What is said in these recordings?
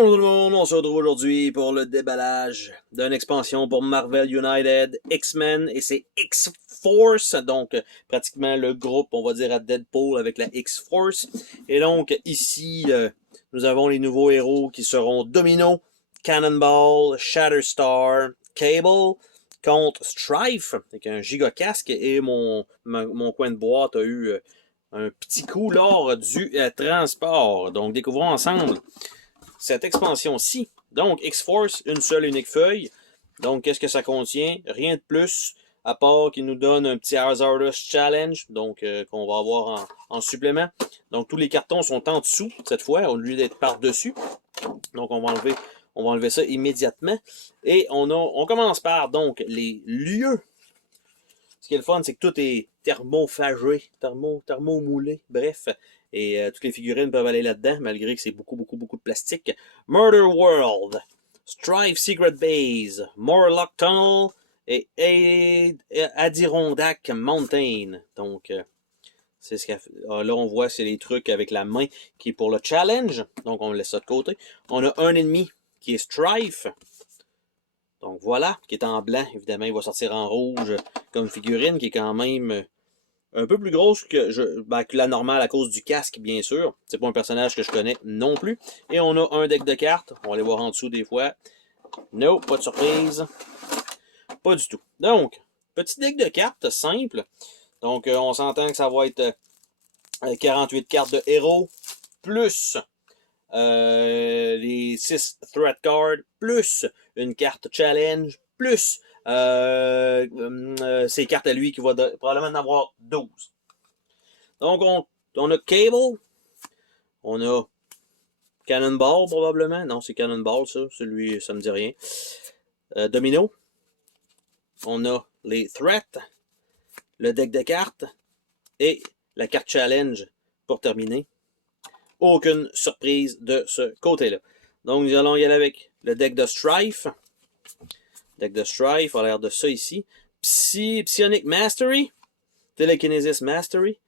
Bonjour tout le monde, on se retrouve aujourd'hui pour le déballage d'une expansion pour Marvel United, X-Men et c'est X-Force, donc pratiquement le groupe, on va dire, à Deadpool avec la X-Force. Et donc ici, nous avons les nouveaux héros qui seront Domino, Cannonball, Shatterstar, Cable, contre Strife, avec un giga casque, et mon coin de boîte a eu un petit coup lors du transport. Donc découvrons ensemble cette expansion-ci. Donc, X-Force, une seule et unique feuille. Donc, qu'est-ce que ça contient? Rien de plus, à part qu'il nous donne un petit Hazardous Challenge, donc qu'on va avoir en supplément. Donc, tous les cartons sont en dessous, cette fois, au lieu d'être par-dessus. Donc, on va enlever ça immédiatement. Et on commence par, donc, les lieux. Ce qui est le fun, c'est que tout est thermophagé, thermomoulé, bref. Et toutes les figurines peuvent aller là-dedans, malgré que c'est beaucoup de plastique. Murder World, Strife Secret Base, Morlock Tunnel et Adirondack Mountain. Donc, c'est ce qu'il là, on voit, c'est les trucs avec la main qui est pour le challenge. Donc, on laisse ça de côté. On a un ennemi qui est Strife. Donc, voilà, qui est en blanc. Évidemment, il va sortir en rouge comme figurine, qui est quand même un peu plus grosse que la normale à cause du casque, bien sûr. C'est pas un personnage que je connais non plus. Et on a un deck de cartes. On va aller voir en dessous des fois. Non, pas de surprise. Pas du tout. Donc, petit deck de cartes simple. Donc, on s'entend que ça va être 48 cartes de héros, plus les 6 threat cards, plus une carte challenge, plus ses cartes à lui qui va probablement en avoir 12. Donc, on a Cable, on a Cannonball probablement. Non, c'est Cannonball, ça. Celui, ça me dit rien. Domino. On a les Threats, le deck de cartes et la carte challenge pour terminer. Aucune surprise de ce côté-là. Donc, nous allons y aller avec le deck de Strife. Deck de Strife a l'air de ça ici. Psionic Mastery. Telekinesis Mastery.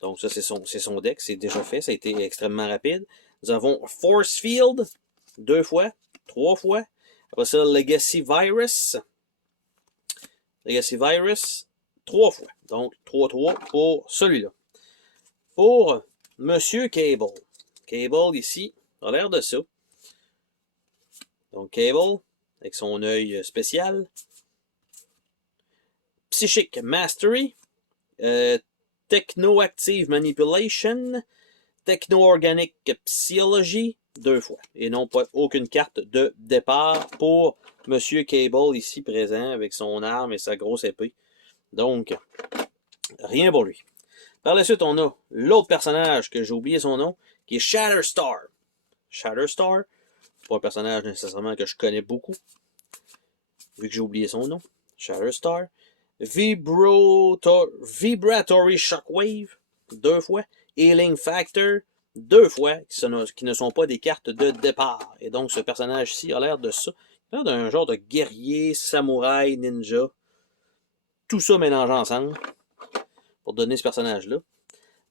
Donc, ça, c'est son deck. C'est déjà fait. Ça a été extrêmement rapide. Nous avons Force Field. 2 fois. 3 fois. Après ça, Legacy Virus. Legacy Virus. 3 fois. Donc, 3-3 pour celui-là. Pour Monsieur Cable. Cable, ici, a l'air de ça. Donc, Cable, avec son œil spécial. Psychic Mastery. Techno-Active Manipulation. Techno-Organic Psychology. 2 fois. Et non pas aucune carte de départ pour Monsieur Cable, ici présent, avec son arme et sa grosse épée. Donc, rien pour lui. Par la suite, on a l'autre personnage que j'ai oublié son nom, qui est Shatterstar. Shatterstar, c'est pas un personnage nécessairement que je connais beaucoup, vu que j'ai oublié son nom. Shatterstar. Vibratory Shockwave, 2 fois. Healing Factor, 2 fois, qui ne sont pas des cartes de départ. Et donc, ce personnage-ci a l'air de ça. Il a l'air d'un genre de guerrier, samouraï, ninja. Tout ça mélangé ensemble pour donner ce personnage-là.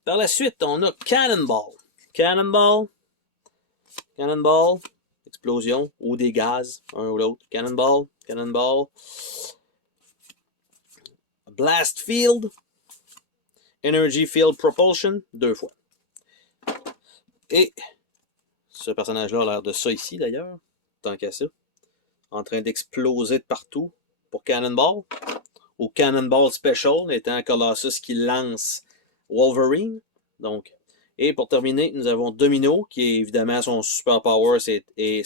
Par la suite, on a Cannonball. Cannonball. Explosion ou des gaz, un ou l'autre. Cannonball. Blast Field. Energy Field Propulsion, 2 fois. Et ce personnage-là a l'air de ça ici, d'ailleurs, tant qu'à ça. En train d'exploser de partout pour Cannonball. Ou Cannonball Special, étant Colossus qui lance Wolverine. Donc, et pour terminer, nous avons Domino, qui est évidemment son super power, c'est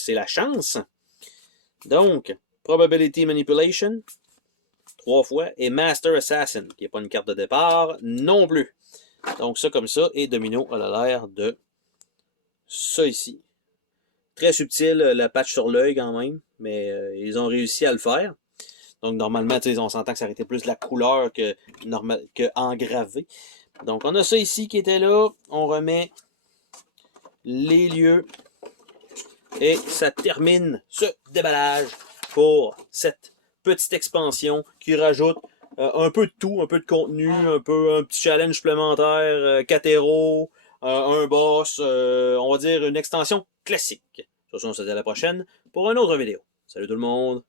la chance. Donc, Probability Manipulation, 3 fois. Et Master Assassin, qui n'est pas une carte de départ non plus. Donc, ça comme ça. Et Domino a l'air de ça ici. Très subtil, la patch sur l'œil quand même. Mais ils ont réussi à le faire. Donc, normalement, on s'entend que ça aurait été plus de la couleur que engravé. Donc, on a ça ici qui était là. On remet les lieux. Et ça termine ce déballage pour cette petite expansion qui rajoute un peu de tout, un peu de contenu, un petit challenge supplémentaire, 4 héros, un boss, on va dire une extension classique. Sur ce, on se dit à la prochaine pour une autre vidéo. Salut tout le monde!